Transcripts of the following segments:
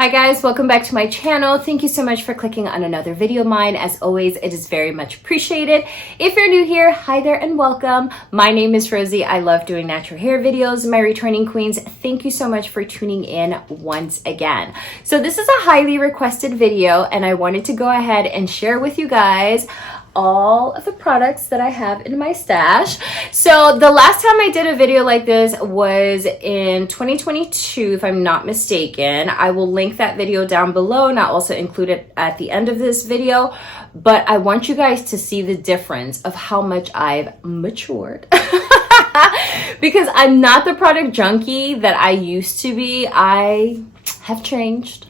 Hi guys, welcome back to my channel. Thank you so much for clicking on another video of mine. As always, it is very much appreciated. If you're new here, hi there and welcome. My name is Rosie. I love doing natural hair videos. My returning queens, thank you so much for tuning in once again. So this is a highly requested video and I wanted to go ahead and share with you guys all of the products that I have in my stash. So the last time I did a video like this was in 2022, if I'm not mistaken. I will link that video down below and I'll also include it at the end of this video. But I want you guys to see the difference of how much I've matured. Because I'm not the product junkie that I used to be. I have changed.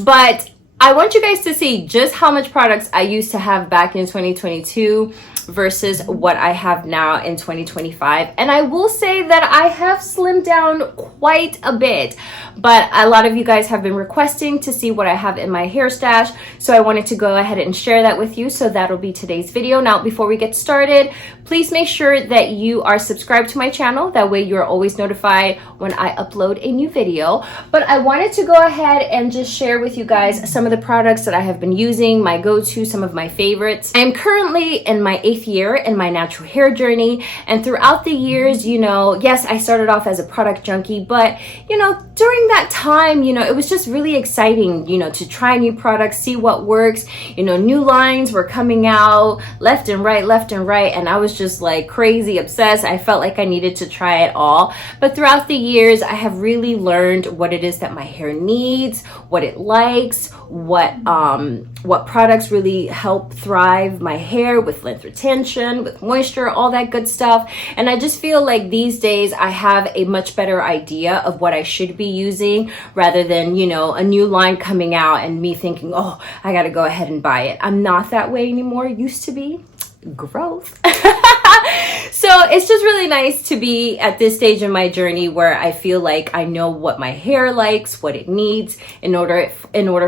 But I want you guys to see just how much products I used to have back in 2022 versus what I have now in 2025. And I will say that I have slimmed down quite a bit, but a lot of you guys have been requesting to see what I have in my hair stash. So I wanted to go ahead and share that with you. So that'll be today's video. Now, before we get started, please make sure that you are subscribed to my channel. That way you're always notified when I upload a new video. But I wanted to go ahead and just share with you guys some of the products that I have been using, my go-to, some of my favorites. I am currently in my 8th year in my natural hair journey, and throughout the years, you know, yes, I started off as a product junkie, but you know, during that time, you know, it was just really exciting, you know, to try new products, see what works. You know, new lines were coming out left and right, and I was just like crazy obsessed. I felt like I needed to try it all. But throughout the years, I have really learned what it is that my hair needs, what it likes, what products really help thrive my hair with length retention, with moisture, all that good stuff. And I just feel like these days I have a much better idea of what I should be using, rather than, you know, a new line coming out and me thinking, oh, I gotta go ahead and buy it. I'm not that way anymore. Used to be. Growth. So it's just really nice to be at this stage in my journey where I feel like I know what my hair likes, what it needs in order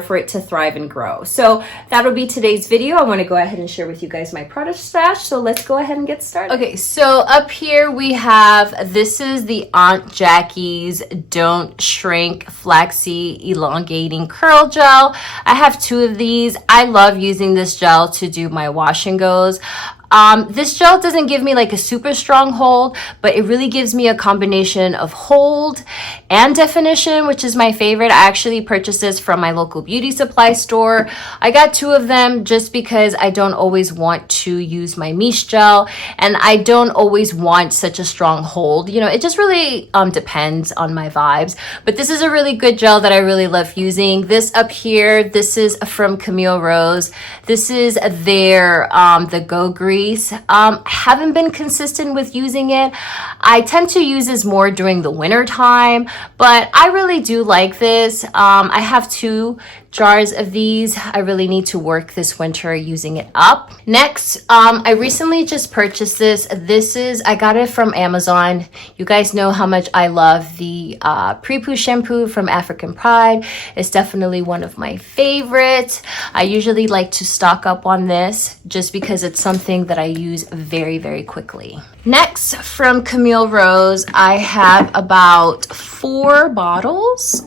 for it to thrive and grow. So that'll be today's video. I want to go ahead and share with you guys my product stash. So let's go ahead and get started. Okay, so up here we have, this is the Aunt Jackie's Don't Shrink Flaxseed Elongating Curl Gel. I have 2 of these. I love using this gel to do my wash and goes. This gel doesn't give me like a super strong hold, but it really gives me a combination of hold and definition, which is my favorite. I actually purchased this from my local beauty supply store. I got 2 of them just because I don't always want to use my Meech gel, and I don't always want such a strong hold. You know, it just really depends on my vibes. But this is a really good gel that I really love using. This up here, this is from Camille Rose. This is their the Go Grease. Haven't been consistent with using it. I tend to use this more during the winter time, but I really do like this. I have 2 jars of these. I really need to work this winter using it up. Next, I recently just purchased this. I got it from Amazon. You guys know how much I love the pre-poo shampoo from African Pride. It's definitely one of my favorites. I usually like to stock up on this just because it's something that I use very, very quickly. Next, from Camille Rose, I have about 4 bottles.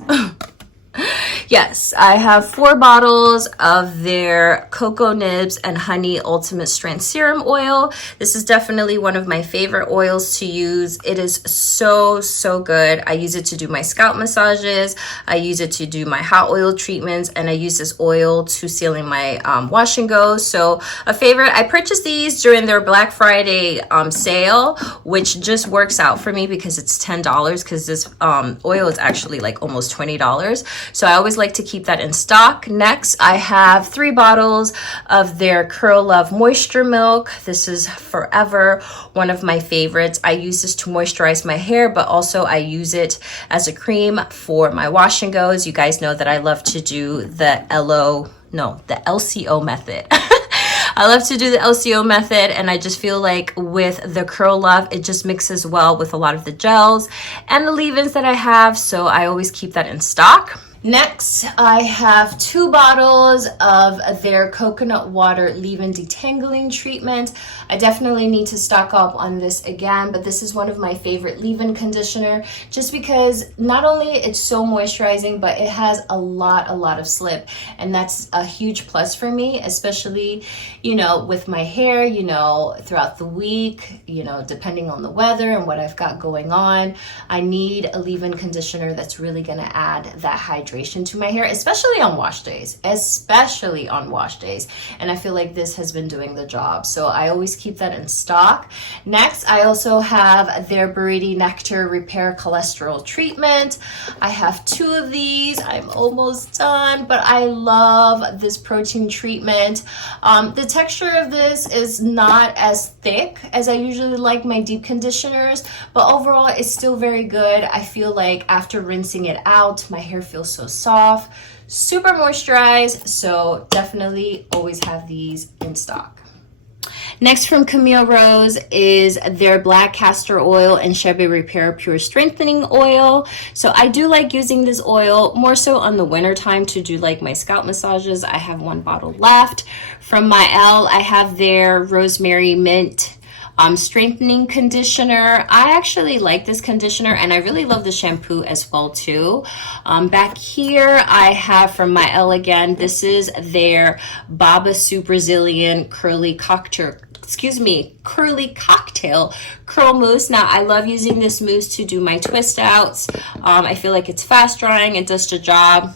Yes, I have 4 bottles of their Cocoa Nibs and Honey Ultimate Strength Serum Oil. This is definitely one of my favorite oils to use. It is so, so good. I use it to do my scalp massages. I use it to do my hot oil treatments, and I use this oil to seal in my wash and go. So a favorite. I purchased these during their Black Friday sale, which just works out for me because it's $10, because this oil is actually like almost $20. So I always like to keep that in stock. Next, I have 3 bottles of their Curl Love Moisture Milk. This is forever one of my favorites. I use this to moisturize my hair, but also I use it as a cream for my wash and goes. You guys know that I love to do the LCO method. I love to do the LCO method, and I just feel like with the Curl Love, it just mixes well with a lot of the gels and the leave-ins that I have, so I always keep that in stock. Next, I have 2 bottles of their coconut water leave-in detangling treatment. I definitely need to stock up on this again, but this is one of my favorite leave-in conditioner just because not only it's so moisturizing, but it has a lot of slip, and that's a huge plus for me, especially, you know, with my hair, you know, throughout the week, you know, depending on the weather and what I've got going on. I need a leave-in conditioner that's really gonna add that hydration to my hair, especially on wash days, and I feel like this has been doing the job, so I always keep that in stock. Next, I also have their Buriti Nectar Repair Cholesterol Treatment. I have 2 of these. I'm almost done, but I love this protein treatment. The texture of this is not as thick as I usually like my deep conditioners, but overall it's still very good. I feel like after rinsing it out, my hair feels so soft, super moisturized, so definitely always have these in stock. Next from Camille Rose is their black castor oil and Shebe Repair Pure Strengthening Oil. So I do like using this oil more so on the winter time to do like my scalp massages. I have 1 bottle left. From Mielle, I have their Rosemary Mint strengthening conditioner. I actually like this conditioner, and I really love the shampoo as well too. Back here I have from Mielle again, this is their Baba Soup Brazilian curly cocktail curl mousse. Now I love using this mousse to do my twist outs. I feel like it's fast drying, it does the job.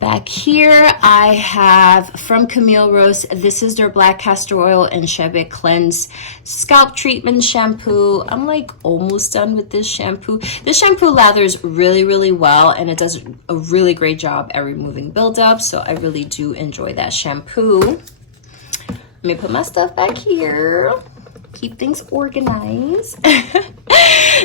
Back here, I have from Camille Rose, this is their black castor oil and Shebe Cleanse Scalp Treatment Shampoo. I'm like almost done with this shampoo. This shampoo lathers really well, and it does a really great job at removing buildup, so I really do enjoy that shampoo. Let me put my stuff back here. Keep things organized.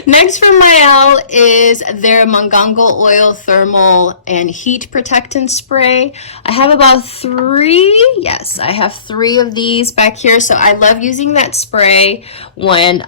Next from Mielle is their Mangongo Oil Thermal and Heat Protectant Spray. I have about 3, yes, I have 3 of these back here. So I love using that spray when,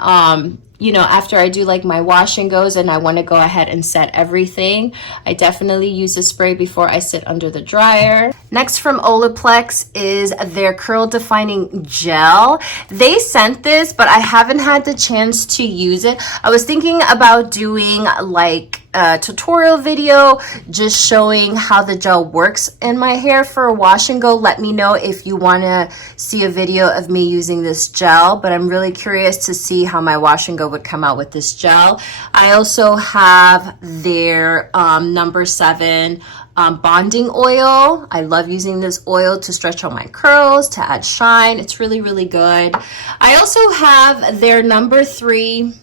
you know, after I do like my wash and goes and I want to go ahead and set everything. I definitely use a spray before I sit under the dryer. Next from Olaplex is their Curl Defining Gel. They sent this, but I haven't had the chance to use it. I was thinking about doing like a tutorial video just showing how the gel works in my hair for a wash and go. Let me know if you want to see a video of me using this gel, but I'm really curious to see how my wash and go would come out with this gel. I also have their number 7 bonding oil. I love using this oil to stretch out my curls, to add shine. It's really good. I also have their number 3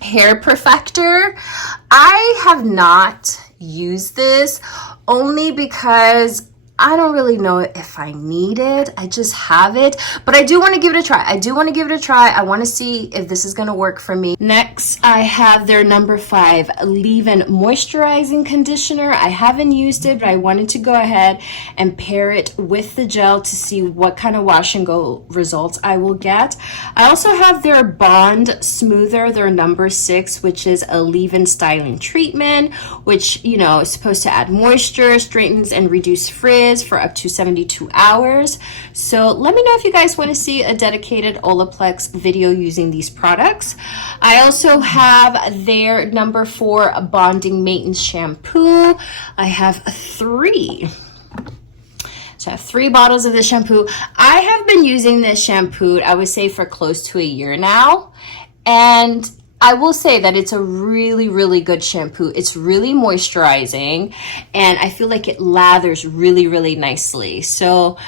hair perfector. I have not used this only because I don't really know if I need it. I just have it, but I do want to give it a try. I want to see if this is going to work for me. Next, I have their number 5 leave-in moisturizing conditioner. I haven't used it, but I wanted to go ahead and pair it with the gel to see what kind of wash and go results I will get. I also have their Bond Smoother, their number 6, which is a leave-in styling treatment, which, you know, is supposed to add moisture, straightens, and reduce frizz for up to 72 hours. So let me know if you guys want to see a dedicated Olaplex video using these products. I also have their number 4 bonding maintenance shampoo. I have 3. So I have 3 bottles of this shampoo. I have been using this shampoo, I would say, for close to a year now, and I will say that it's a really good shampoo. It's really moisturizing, and I feel like it lathers really nicely. So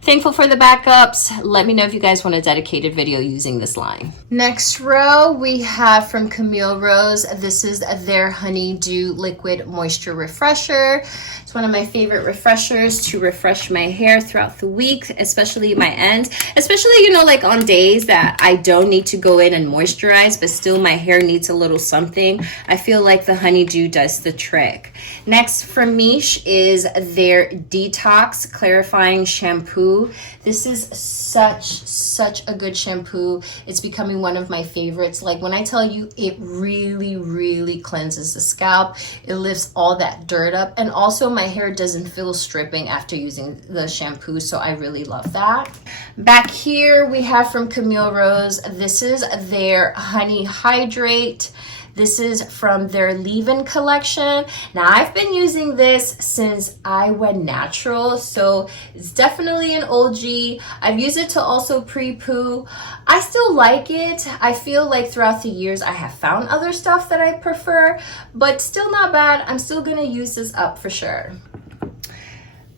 thankful for the backups. Let me know if you guys want a dedicated video using this line. Next row we have from Camille Rose. This is their Honeydew Liquid Moisture Refresher. It's one of my favorite refreshers to refresh my hair throughout the week, especially my ends. Especially, you know, like on days that I don't need to go in and moisturize, but still my hair needs a little something, I feel like the honeydew does the trick. Next from Meech is their Detox Clarifying Shampoo. This is such a good shampoo. It's becoming one of my favorites. Like when I tell you, it really cleanses the scalp. It lifts all that dirt up, and also my hair doesn't feel stripping after using the shampoo, so I really love that. Back here we have from Camille Rose, this is their Honey Hydrate. This is from their leave-in collection. Now I've been using this since I went natural, so it's definitely an OG. I've used it to also pre-poo. I still like it. I feel like throughout the years I have found other stuff that I prefer, but still not bad. I'm still gonna use this up for sure.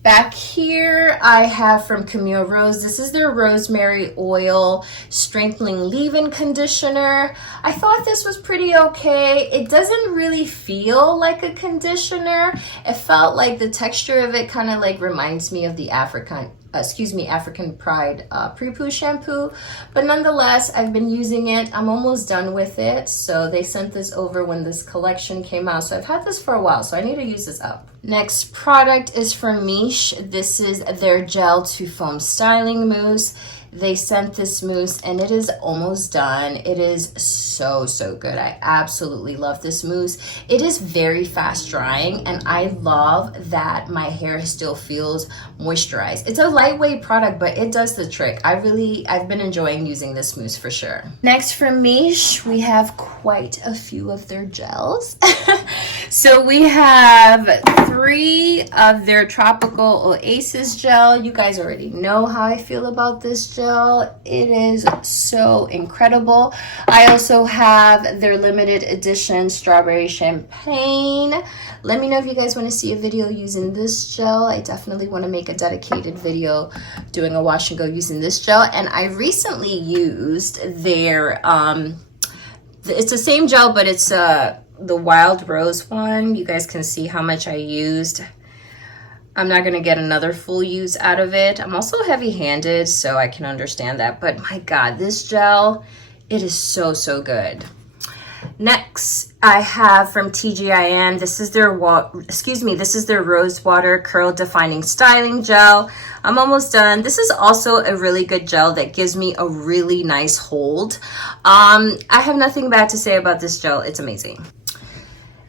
Back here, I have from Camille Rose, this is their Rosemary Oil Strengthening Leave-In Conditioner. I thought this was pretty okay. It doesn't really feel like a conditioner. It felt like the texture of it kind of like reminds me of the African Pride pre-poo shampoo. But nonetheless, I've been using it. I'm almost done with it. So they sent this over when this collection came out. So I've had this for a while, so I need to use this up. Next product is from Meech. This is their Gel to Foam Styling Mousse. They sent this mousse and it is almost done. It is so good. I absolutely love this mousse. It is very fast drying, and I love that my hair still feels moisturized. It's a lightweight product, but it does the trick. I've been enjoying using this mousse for sure. Next from Meech, we have quite a few of their gels. So we have 3 of their Tropical Oasis gel. You guys already know how I feel about this gel. It is so incredible. I also have their limited edition Strawberry Champagne. Let me know if you guys want to see a video using this gel. I definitely want to make a dedicated video doing a wash and go using this gel. And I recently used their, it's the same gel, but it's the Wild Rose one. You guys can see how much I used. I'm not gonna get another full use out of it. I'm also heavy-handed, so I can understand that. But my God, this gel, it is so good. Next, I have from TGIN. This is their Rose Water Curl Defining Styling Gel. I'm almost done. This is also a really good gel that gives me a really nice hold. I have nothing bad to say about this gel. It's amazing.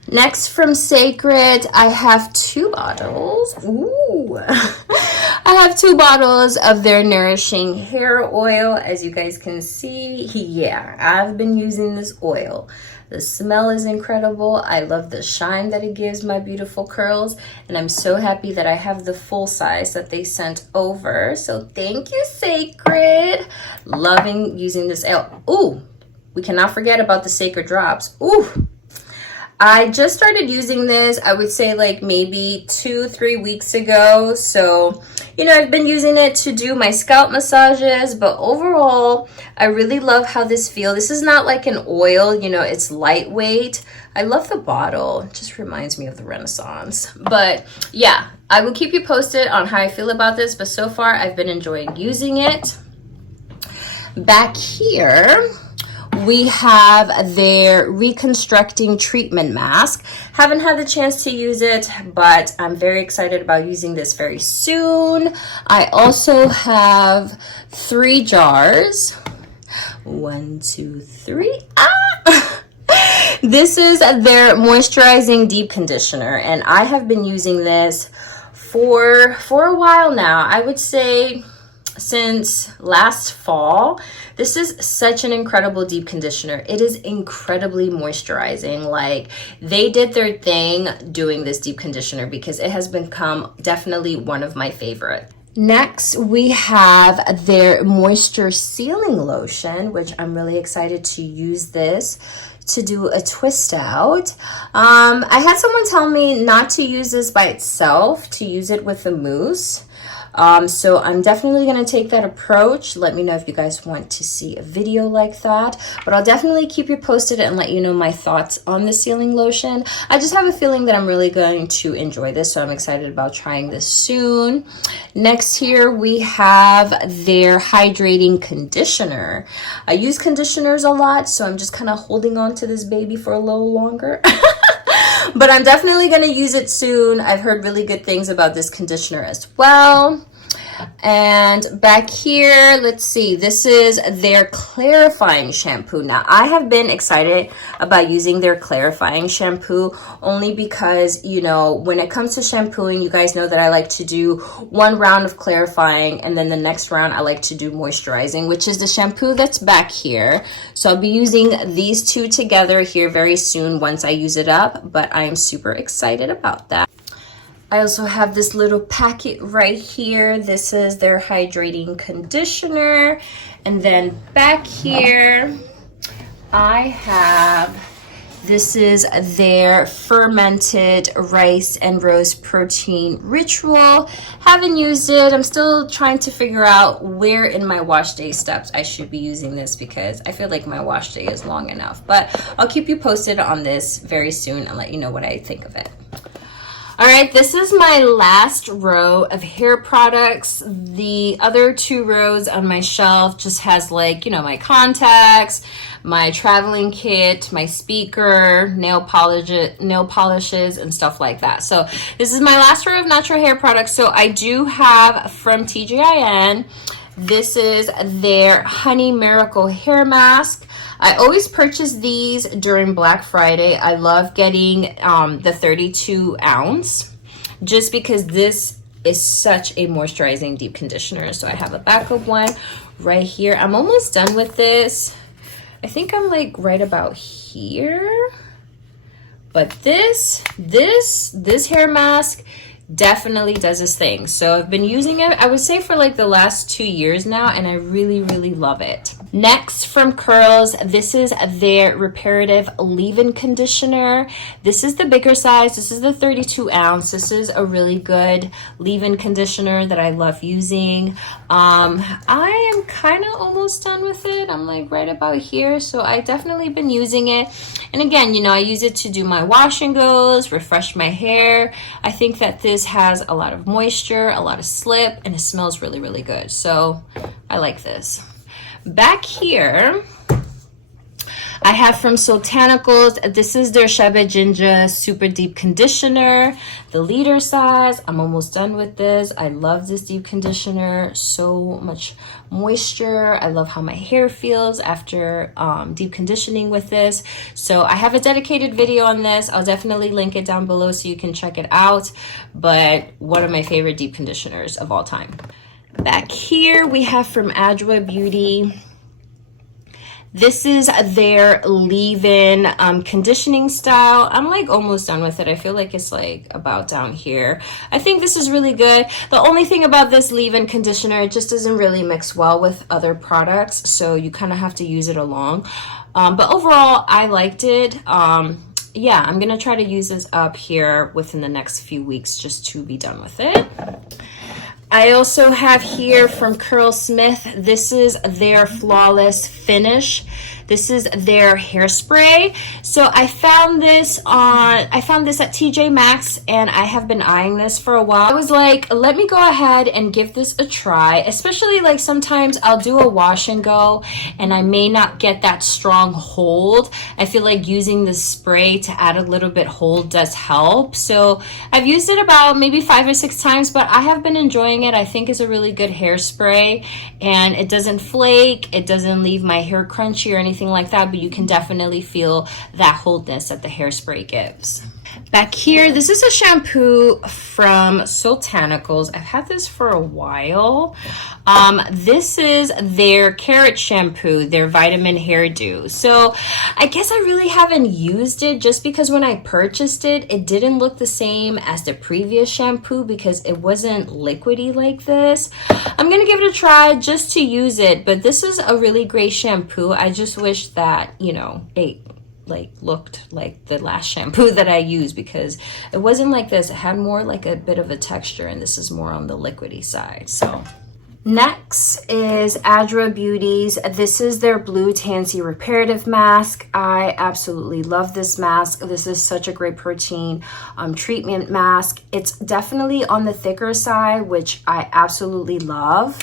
Next from Cécred, I have 2 bottles. Ooh. I have 2 bottles of their Nourishing Hair Oil. As you guys can see, yeah, I've been using this oil. The smell is incredible. I love the shine that it gives my beautiful curls. And I'm so happy that I have the full size that they sent over. So thank you, Cécred. Loving using this oil. Ooh, we cannot forget about the Cécred drops. Ooh. I just started using this, I would say like maybe 2-3 weeks ago. So, you know, I've been using it to do my scalp massages, but overall, I really love how this feels. This is not like an oil, you know, it's lightweight. I love the bottle. It just reminds me of the Renaissance. But yeah, I will keep you posted on how I feel about this, but so far I've been enjoying using it. Back here, we have their Reconstructing Treatment Mask. Haven't had the chance to use it, but I'm very excited about using this very soon. I also have 3 jars. 1, 2, 3. Ah! This is their Moisturizing Deep Conditioner, and I have been using this for a while now. I would say since last fall. This is such an incredible deep conditioner. It is incredibly moisturizing. Like, they did their thing doing this deep conditioner because it has become definitely one of my favorite. Next, we have their Moisture Sealing Lotion, which I'm really excited to use this to do a twist out. I had someone tell me not to use this by itself, to use it with a mousse. So I'm definitely going to take that approach. Let me know if you guys want to see a video like that, but I'll definitely keep you posted and let you know my thoughts on the sealing lotion. I just have a feeling that I'm really going to enjoy this, so I'm excited about trying this soon. Next here we have their hydrating conditioner. I use conditioners a lot, so I'm just kind of holding on to this baby for a little longer. But I'm definitely going to use it soon. I've heard really good things about this conditioner as well. And back here, let's see, this is their clarifying shampoo. Now, I have been excited about using their clarifying shampoo only because, you know, when it comes to shampooing, you guys know that I like to do one round of clarifying, and then the next round I like to do moisturizing, which is the shampoo that's back here. So I'll be using these two together here very soon once I use it up, but I am super excited about that. I also have this little packet right here. This is their hydrating conditioner. And then back here, I have, this is their fermented rice and rose protein ritual. Haven't used it. I'm still trying to figure out where in my wash day steps I should be using this, because I feel like my wash day is long enough. But I'll keep you posted on this very soon and let you know what I think of it. All right, this is my last row of hair products. The other two rows on my shelf just has, like, you know, my contacts, my traveling kit, my speaker, nail polishes, and stuff like that. So this is my last row of natural hair products. So I do have from TGIN, this is their Honey Miracle Hair Mask. I always purchase these during Black Friday. I love getting the 32 ounce just because this is such a moisturizing deep conditioner. So I have a backup one right here. I'm almost done with this. I think I'm like right about here. But this hair mask definitely does its thing. So I've been using it, I would say, for like the last 2 years now, and I really, really love it. Next, from Curls, this is their reparative leave-in conditioner. This is the bigger size. This is the 32 ounce. This is a really good leave-in conditioner that I love using. I am kind of almost done with it. I'm like right about here. So I definitely been using it. And again, you know, I use it to do my wash and goes, refresh my hair. I think that this has a lot of moisture, a lot of slip, and it smells really, really good. So I like this. Back here, I have from Soultanicals, this is their Shebe Ginger Super Deep Conditioner, the liter size. I'm almost done with this. I love this deep conditioner, so much moisture. I love how my hair feels after deep conditioning with this. So I have a dedicated video on this. I'll definitely link it down below so you can check it out. But one of my favorite deep conditioners of all time. Back here we have from Adwoa Beauty. This is their leave-in conditioning style. I'm like almost done with it. I feel like it's like about down here. I think this is really good. The only thing about this leave-in conditioner, it just doesn't really mix well with other products, so you kind of have to use it along. But overall, I liked it. Yeah, I'm gonna try to use this up here within the next few weeks just to be done with it. I also have here from Curlsmith, this is their Flawless Finish. This is their hairspray. So I found this at TJ Maxx, and I have been eyeing this for a while. I was like, let me go ahead and give this a try, especially like sometimes I'll do a wash and go and I may not get that strong hold. I feel like using the spray to add a little bit hold does help. So I've used it about maybe 5 or 6 times, but I have been enjoying it. I think it's a really good hairspray, and it doesn't flake, it doesn't leave my hair crunchy or anything like that, but you can definitely feel that holdness that the hairspray gives. Back here, this is a shampoo from Soultanicals. I've had this for a while. This is their Carrot Shampoo, their Vitamin Hairdo. So I guess I really haven't used it just because when I purchased it, it didn't look the same as the previous shampoo because it wasn't liquidy like this. I'm gonna give it a try just to use it, but this is a really great shampoo. I just wish that, you know, like looked like the last shampoo that I used, because it wasn't like this. It had more like a bit of a texture, and this is more on the liquidy side. So next is Adra Beauty's. This is their Blue Tansy Reparative Mask. I absolutely love this mask. This is such a great protein treatment mask. It's definitely on the thicker side, which I absolutely love.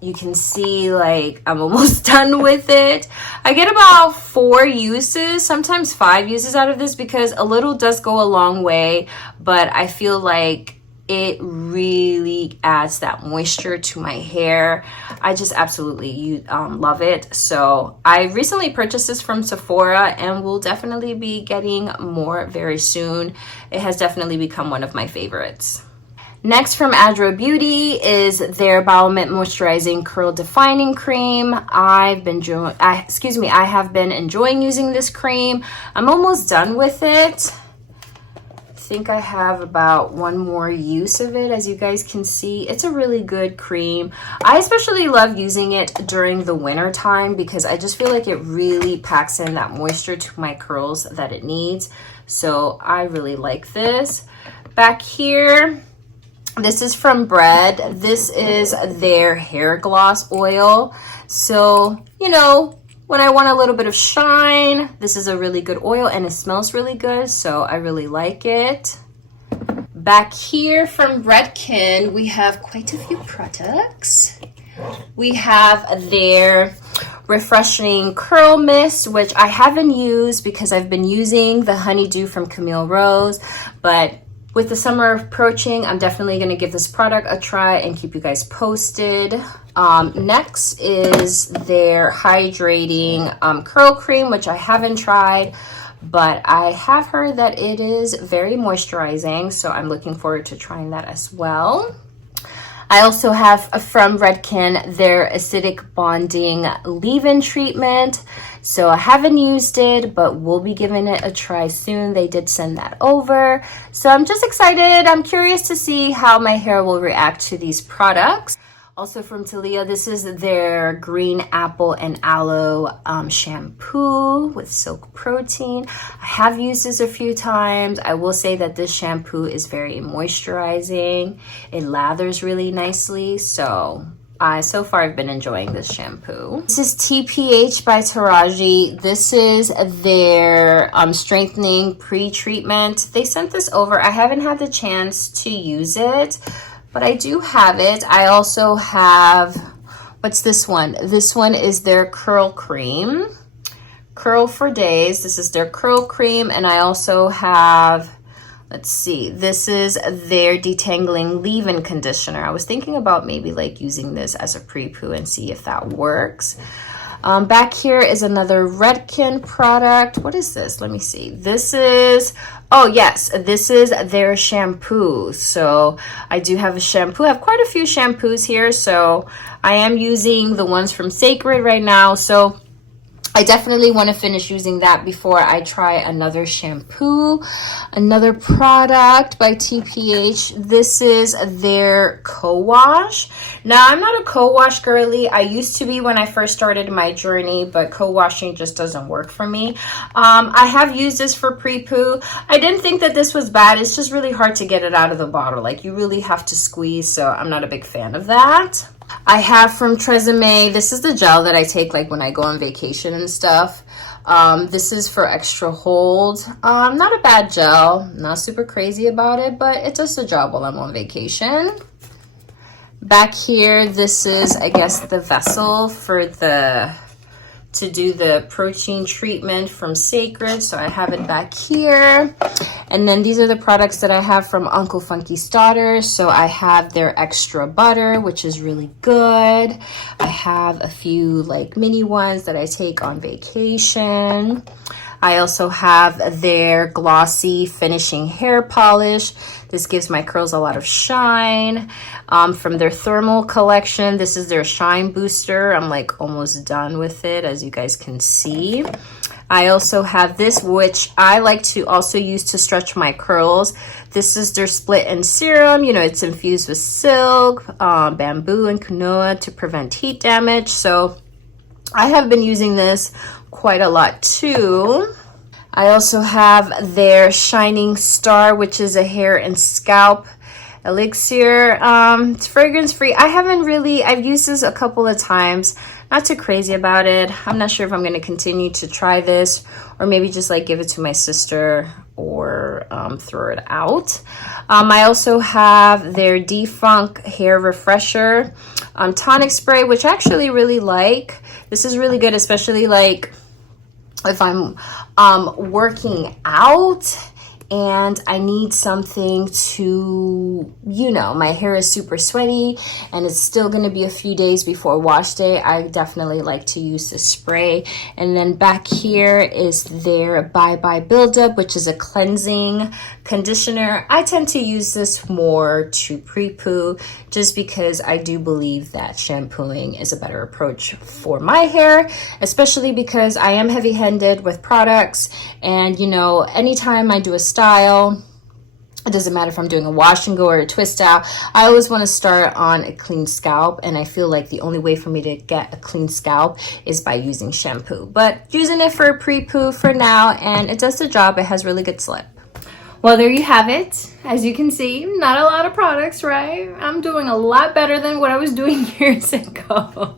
You can see like I'm almost done with it. I get about 4 uses, sometimes 5 uses out of this, because a little does go a long way, but I feel like it really adds that moisture to my hair. I just absolutely love it. So I recently purchased this from Sephora, and will definitely be getting more very soon. It has definitely become one of my favorites. Next from Adra Beauty is their Bio Mint Moisturizing Curl Defining Cream. I have been enjoying using this cream. I'm almost done with it. I think I have about 1 more use of it. As you guys can see, it's a really good cream. I especially love using it during the winter time, because I just feel like it really packs in that moisture to my curls that it needs. So I really like this. Back here, this is from Bread. This is their hair gloss oil. So, you know, when I want a little bit of shine, this is a really good oil, and it smells really good. So I really like it. Back here from Redken, we have quite a few products. We have their Refreshing Curl Mist, which I haven't used because I've been using the Honeydew from Camille Rose, but with the summer approaching, I'm definitely going to give this product a try and keep you guys posted. Next is their Hydrating Curl Cream, which I haven't tried, but I have heard that it is very moisturizing, so I'm looking forward to trying that as well. I also have from Redken their Acidic Bonding Leave-In Treatment. So I haven't used it, but we'll be giving it a try soon. They did send that over. So I'm just excited. I'm curious to see how my hair will react to these products. Also from Talia, this is their Green Apple and Aloe shampoo with silk protein. I have used this a few times. I will say that this shampoo is very moisturizing. It lathers really nicely. So far I've been enjoying this shampoo. This is TPH by Taraji. This is their strengthening pre-treatment. They sent this over. I haven't had the chance to use it, but I do have it. I also have, what's this one? This one is their curl cream. Curl for Days. This is their curl cream. And I also have, let's see, this is their Detangling Leave-In Conditioner. I was thinking about maybe like using this as a pre-poo and see if that works. Back here is another Redken product. What is this? Let me see. This is, oh yes, this is their shampoo. So I do have a shampoo. I have quite a few shampoos here. So I am using the ones from Cécred right now. So I definitely want to finish using that before I try another shampoo. Another product by TPH. This is their co-wash. Now, I'm not a co-wash girly. I used to be when I first started my journey, but co-washing just doesn't work for me. I have used this for pre-poo. I didn't think that this was bad. It's just really hard to get it out of the bottle. Like, you really have to squeeze, so I'm not a big fan of that. I have from Tresemme, this is the gel that I take like when I go on vacation and stuff. This is for extra hold. Not a bad gel, not super crazy about it, but it does the job while I'm on vacation. Back here, this is, I guess, the vessel for to do the protein treatment from Cécred. So I have it back here. And then these are the products that I have from Uncle Funky's daughter. So I have their extra butter, which is really good. I have a few like mini ones that I take on vacation. I also have their glossy finishing hair polish. This gives my curls a lot of shine. From their thermal collection, this is their shine booster. I'm like almost done with it, as you guys can see. I also have this, which I like to also use to stretch my curls. This is their split end serum. You know, it's infused with silk, bamboo, and quinoa to prevent heat damage. So I have been using this quite a lot too. I also have their Shining Star, which is a hair and scalp elixir. It's fragrance free. I've used this a couple of times. Not too crazy about it. I'm not sure if I'm going to continue to try this, or maybe just like give it to my sister, or throw it out. I also have their Defunk Hair Refresher tonic spray, which I actually really like. This is really good, especially like if I'm working out and I need something to, you know, my hair is super sweaty and it's still going to be a few days before wash day. I definitely like to use the spray. And then back here is their Bye Bye Buildup, which is a cleansing conditioner. I tend to use this more to pre-poo, just because I do believe that shampooing is a better approach for my hair, especially because I am heavy-handed with products. And, you know, anytime I do a style, it doesn't matter if I'm doing a wash and go or a twist out, I always want to start on a clean scalp, and I feel like the only way for me to get a clean scalp is by using shampoo. But using it for pre-poo for now, and it does the job. It has really good slip. Well, there you have it. As you can see, not a lot of products, right? I'm doing a lot better than what I was doing years ago.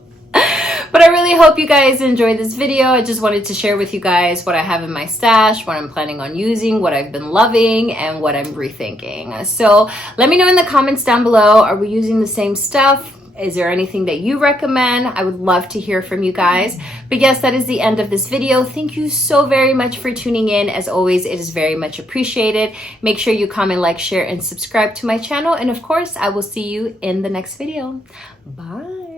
But I really hope you guys enjoyed this video. I just wanted to share with you guys what I have in my stash, what I'm planning on using, what I've been loving, and what I'm rethinking. So let me know in the comments down below, are we using the same stuff? Is there anything that you recommend? I would love to hear from you guys. But yes, that is the end of this video. Thank you so very much for tuning in. As always, it is very much appreciated. Make sure you comment, like, share, and subscribe to my channel. And of course, I will see you in the next video. Bye.